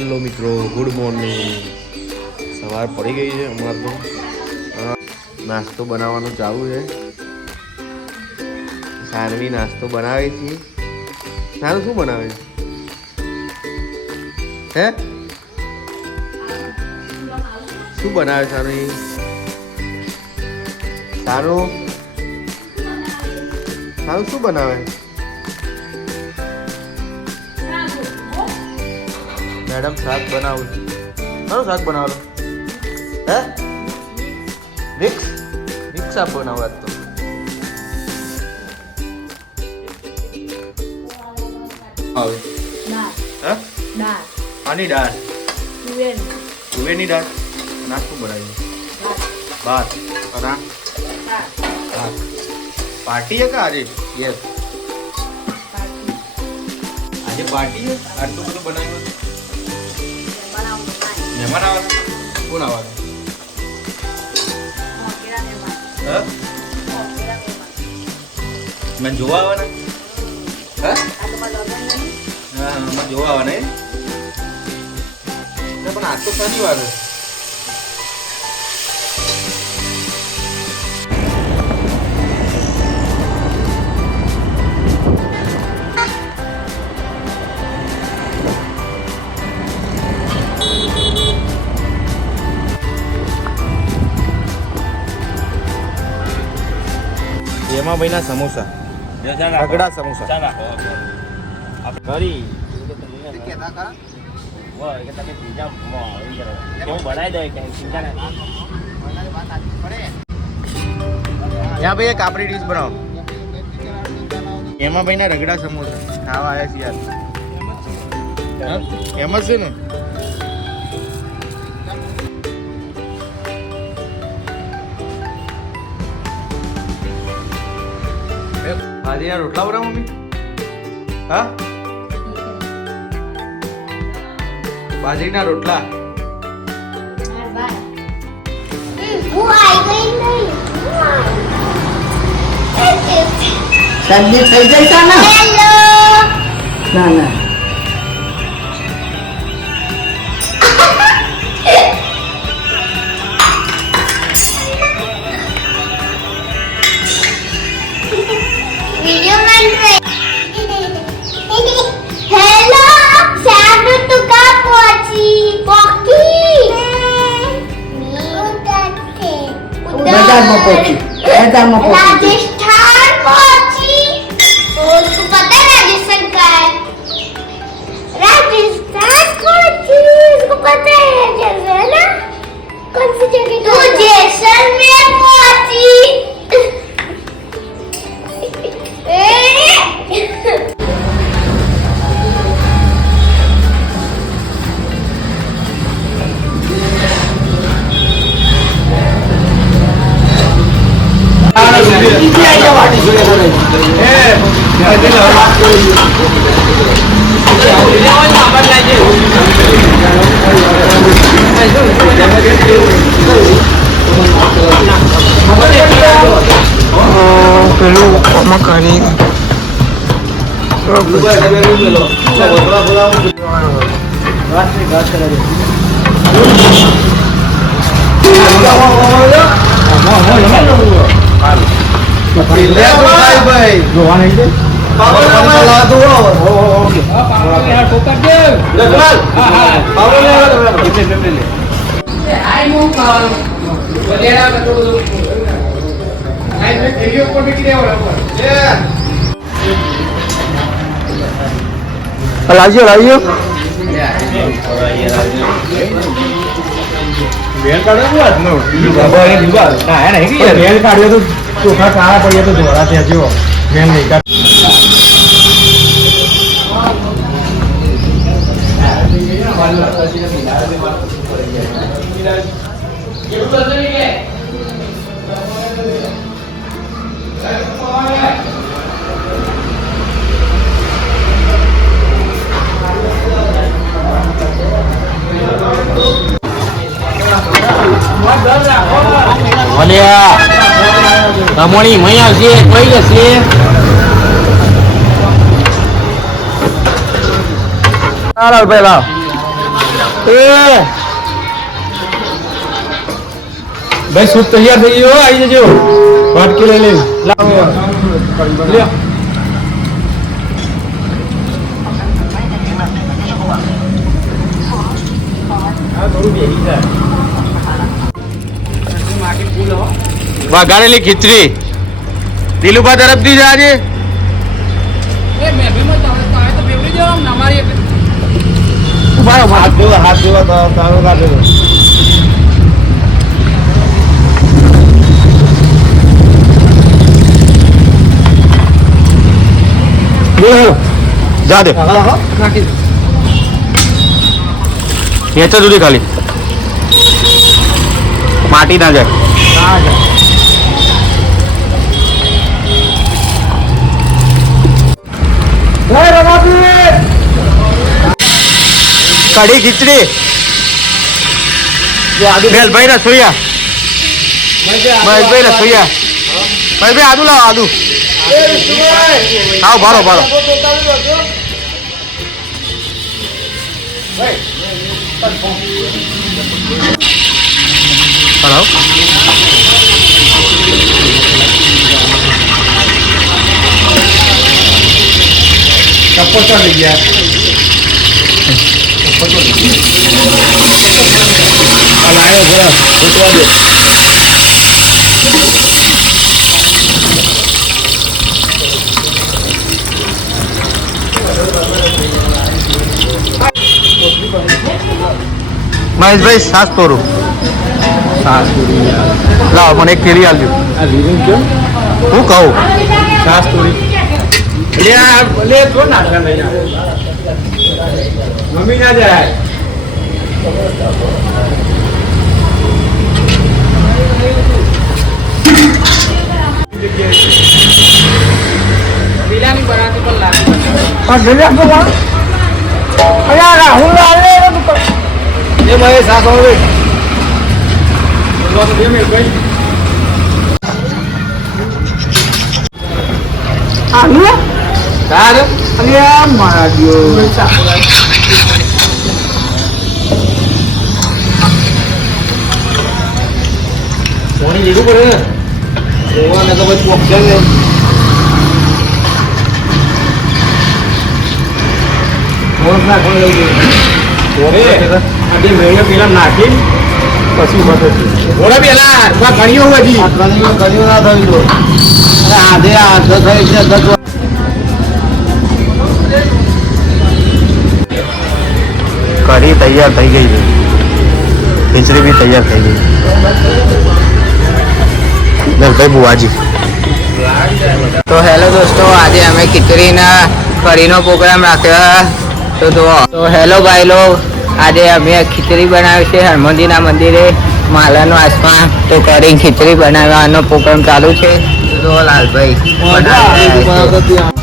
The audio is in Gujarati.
હેલો મિત્રો, ગુડ મોર્નિંગ. સવાર પડી ગઈ છે. અમારે તો નાસ્તો બનાવવાનું ચાલુ છે. સાનવી નાસ્તો બનાવે છે. સારું શું બનાવે હે? શું બનાવે સાનવી? સારું સારું શું બનાવે? મેડમ શાક બનાવું છું. મારું શાક બનાવવાનું હે? મિક્સ શાક બનાવવા તો આની દાળ તુવેરની દાળ નાસ્તું બનાવ્યું ભાત અને પાર્ટી છે કે આજે? યસ આજે પાર્ટી છે. આટલું બધું બનાવ્યું. મહેમાન આવવાના? કોણ આવવાના? મેં જોવા આવવાના? હા મને જોવા આવવાના પણ આજ તો શનિવાર છે. એમાં ભાઈના સમોસા રગડા સમોસા કરી यहाँ भाई कापड़ी डिश बनाओ. एमा भाई ना रगड़ा समोसा खावा आया छी यार. एमा से ने आज यार रोटला बना मम्मी. हाँ बाजरीना रोटला. શરદી થઈ જાય છે ને? ના ના राजस्थान पहुंची. और उसको पता है राजस्थान का है. राजस्थान पहुंची. उसको पता है जैसे है ना. कौन सी जगह? तो जैसलमेर पहुंची. લાવજો લાવજો બેલ કાઢ્યો નો ના હે નહીં કે બેલ કાઢ્યો તો ચોખા કાળા પડ્યા તો ધોરા ત્યાં જો બેલ નહીં કાઢ રમણી મૈયા છે કઈ જશે લાવ ભાઈ લાવ ભાઈ સૂપ તૈયાર થઈ ગયો આવી જજો વાટકી લઈ લઈને લાવો લ્યો વઘારેલી ખીચડી દિલુભા તરફથી જ આજે હાથ જોવા તો તારો કાઢે જા દે ખેંચો સુધી ખાલી માટી ના જાય કઢી ખીચડી બેલભાઈ રસોઈયા મહેશભાઈ રસોઈયા મહેશભાઈ આદુ લાવો આદુ આવો ભારો ભારો હલો ચપ્પો લઈ ગયા લાયો જરા ઉતવા દે મહેશભાઈ સાસ તોરું લાવો મને એક કેરી આલજો આ લીધું કેમ હું કહું સાસ તોડી લે તો નાખા નહીં મમ્મી ના જાય બિરયાની બનાવતી પણ લાગે રાહુલ એ મારે સાસ આવે મારા પાણી લીધું પડે ને ઓવા તો પછી પોક જાય પેલા નાખી પછી ઘોડા પેલા ઘણીઓ હજી ઘણીઓ ના થયું આધે આધો થઈ છે કઢી તૈયાર થઈ ગઈ છે ખીચડી બી તૈયાર થઈ ગઈ ભાઈ બુવાજી તો હેલો દોસ્તો આજે અમે ખીચડીના કઢીનો પ્રોગ્રામ રાખ્યો તો હેલો ભાઈ લોગ આજે અમે ખીચડી બનાવી છે હનુમાનજીના મંદિરે માલાનો આસપાસ તો કઢી ખીચડી બનાવવાનો પ્રોગ્રામ ચાલુ છે તો લાલભાઈ બનાવી